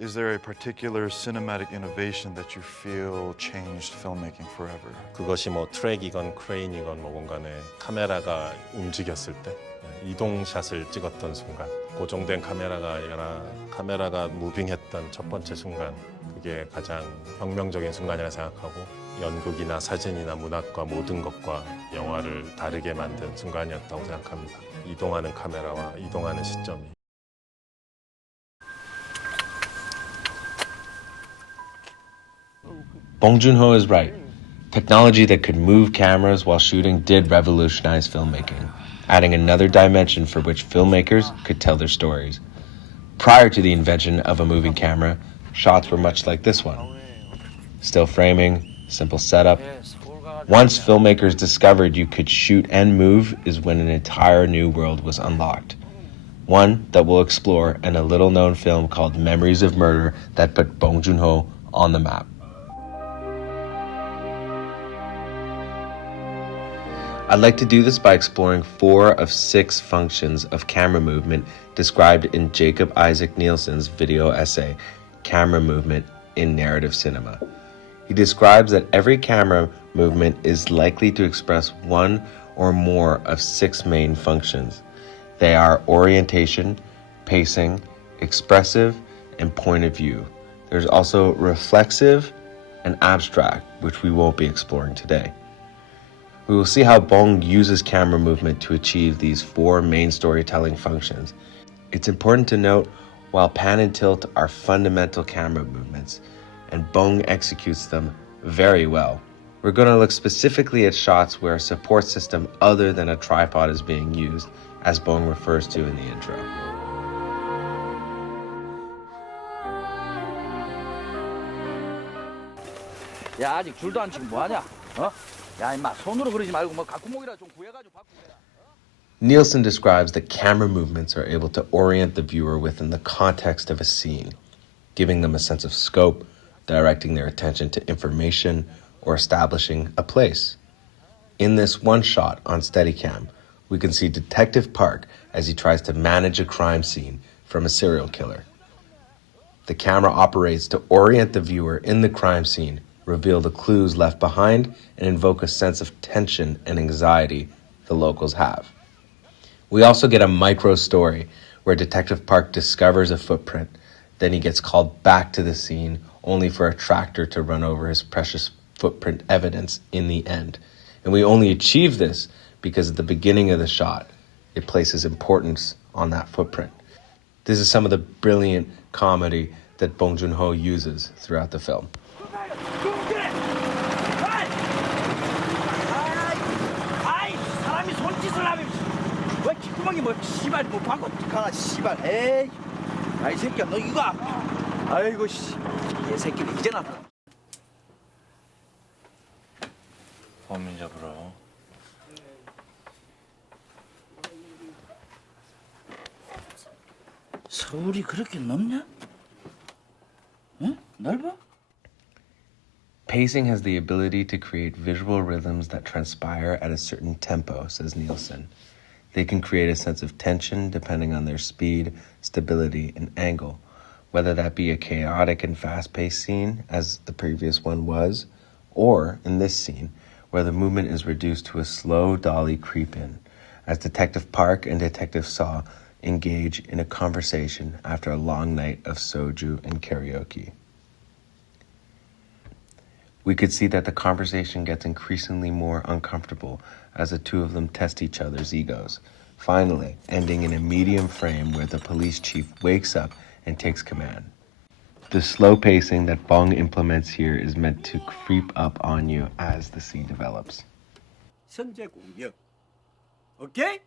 Is there a particular cinematic innovation that you feel changed filmmaking forever? 그것이 뭐 트랙이건 크레인이건 뭐 공간에 카메라가 움직였을 때 이동샷을 찍었던 순간, 고정된 카메라가 아니라 카메라가 무빙했던 첫 번째 순간, 그게 가장 혁명적인 순간이라 생각하고 연극이나 사진이나 문학과 모든 것과 영화를 다르게 만든 순간이었다고 생각합니다. 이동하는 카메라와 이동하는 시점이. Bong Joon-ho is right. Technology that could move cameras while shooting did revolutionize filmmaking, adding another dimension for which filmmakers could tell their stories. Prior to the invention of a moving camera, shots were much like this one. Still framing, simple setup. Once filmmakers discovered you could shoot and move is when an entire new world was unlocked. One that we'll explore in a little-known film called Memories of Murder that put Bong Joon-ho on the map. I'd like to do this by exploring 4 of 6 functions of camera movement described in Jacob Isaac Nielsen's video essay, Camera Movement in Narrative Cinema. He describes that every camera movement is likely to express one or more of 6 main functions. They are orientation, pacing, expressive, and point of view. There's also reflexive and abstract, which we won't be exploring today. We will see how Bong uses camera movement to achieve these 4 main storytelling functions. It's important to note, while pan and tilt are fundamental camera movements, and Bong executes them very well, we're going to look specifically at shots where a support system other than a tripod is being used, as Bong refers to in the intro. 야, 아직 줄도 안 치고 뭐하냐? 어? 야, 임마, 손으로 그러지 말고 뭐 각구목이라 좀 구해가지고 바꾸고 해라. Nielsen describes that camera movements are able to orient the viewer within the context of a scene, giving them a sense of scope, directing their attention to information, or establishing a place. In this one shot on Steadicam, we can see Detective Park as he tries to manage a crime scene from a serial killer. The camera operates to orient the viewer in the crime scene, reveal the clues left behind, and invoke a sense of tension and anxiety the locals have. We also get a micro story where Detective Park discovers a footprint, then he gets called back to the scene only for a tractor to run over his precious footprint evidence in the end. And we only achieve this because at the beginning of the shot, it places importance on that footprint. This is some of the brilliant comedy that Bong Joon-ho uses throughout the film. 뭐 씨발 뭐 방금 어떡하나 씨발 에이 아이 새끼야 너 이거 아이고 씨 개새끼는 이제 나타 범인 잡으러. 서울이 그렇게 넓냐? 응? 넓어? Pacing has the ability to create visual rhythms that transpire at a certain tempo, says Nielsen. They can create a sense of tension depending on their speed, stability, and angle, whether that be a chaotic and fast-paced scene, as the previous one was, or in this scene, where the movement is reduced to a slow dolly creep-in, as Detective Park and Detective Saw engage in a conversation after a long night of soju and karaoke. We could see that the conversation gets increasingly more uncomfortable as the two of them test each other's egos, finally ending in a medium frame where the police chief wakes up and takes command. The slow pacing that Bong implements here is meant to creep up on you as the scene develops. 선제 공격. 오케이?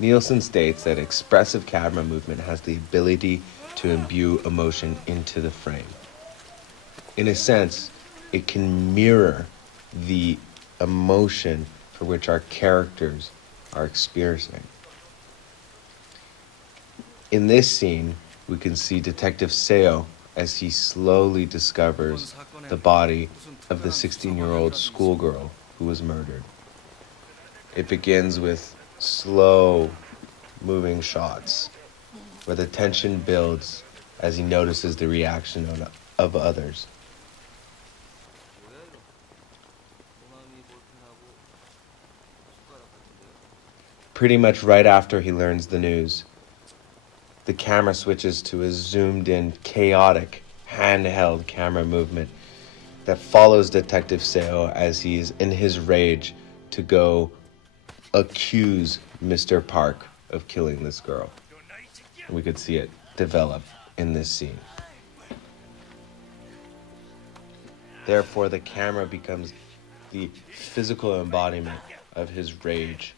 Nielsen states that expressive camera movement has the ability to imbue emotion into the frame. In a sense, it can mirror the emotion for which our characters are experiencing. In this scene, we can see Detective Seo as he slowly discovers the body of the 16-year-old schoolgirl who was murdered. It begins with slow moving shots where the tension builds as he notices the reaction of others. Pretty much right after he learns the news, the camera switches to a zoomed-in, chaotic, handheld camera movement that follows Detective Seo as he is in his rage to go accuse Mr. Park of killing this girl. And we could see it develop in this scene. Therefore, the camera becomes the physical embodiment of his rage.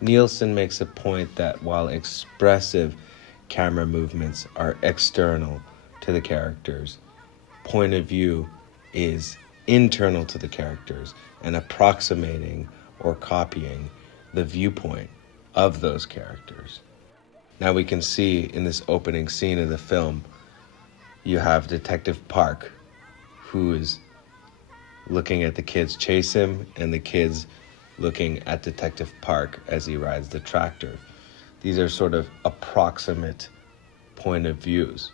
Nielsen makes a point that while expressive camera movements are external to the characters, point of view is internal to the characters and approximating or copying the viewpoint of those characters. Now we can see in this opening scene of the film, you have Detective Park, who is looking at the kids chase him and the kids looking at Detective Park as he rides the tractor. These are sort of approximate point of views.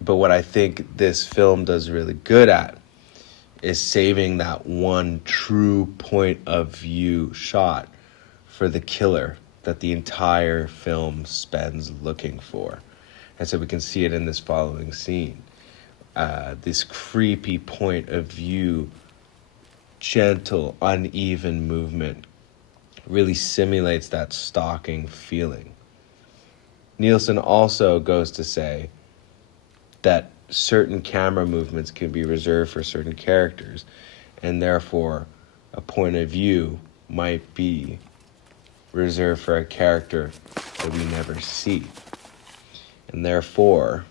But what I think this film does really good at is saving that one true point of view shot for the killer that the entire film spends looking for. And so we can see it in this following scene. This creepy point of view, gentle, uneven movement really simulates that stalking feeling. Nielsen also goes to say that certain camera movements can be reserved for certain characters, and therefore a point of view might be reserved for a character that we never see. And therefore,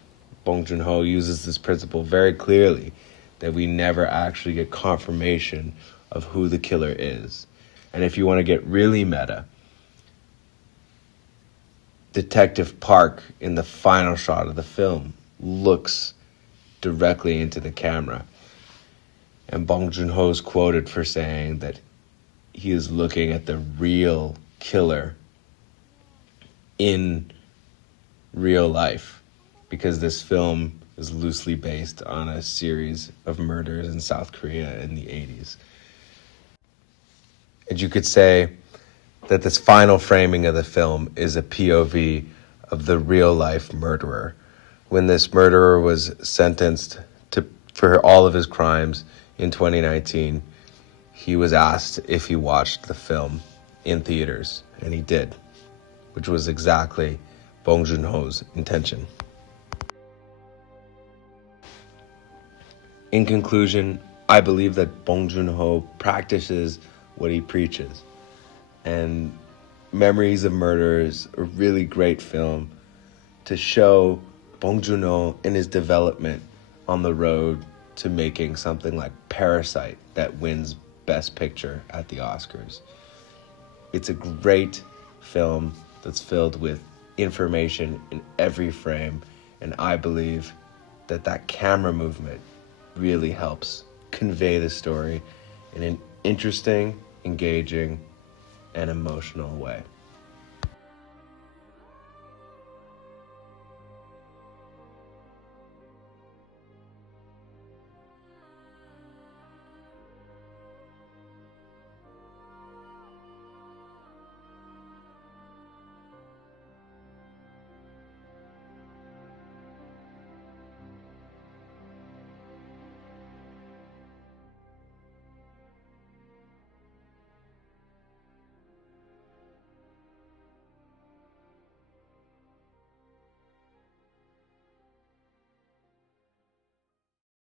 Bong Joon-ho uses this principle very clearly, that we never actually get confirmation of who the killer is. And if you want to get really meta, Detective Park in the final shot of the film looks directly into the camera. And Bong Joon-ho is quoted for saying that he is looking at the real killer in real life, because this film is loosely based on a series of murders in South Korea in the 80s. And you could say that this final framing of the film is a POV of the real-life murderer. When this murderer was sentenced for all of his crimes in 2019, he was asked if he watched the film in theaters, and he did, which was exactly Bong Joon-ho's intention. In conclusion, I believe that Bong Joon-ho practices what he preaches. And Memories of Murder is a really great film to show Bong Joon-ho in his development on the road to making something like Parasite that wins Best Picture at the Oscars. It's a great film that's filled with information in every frame, and I believe that that camera movement really helps convey the story in an interesting, engaging, and emotional way.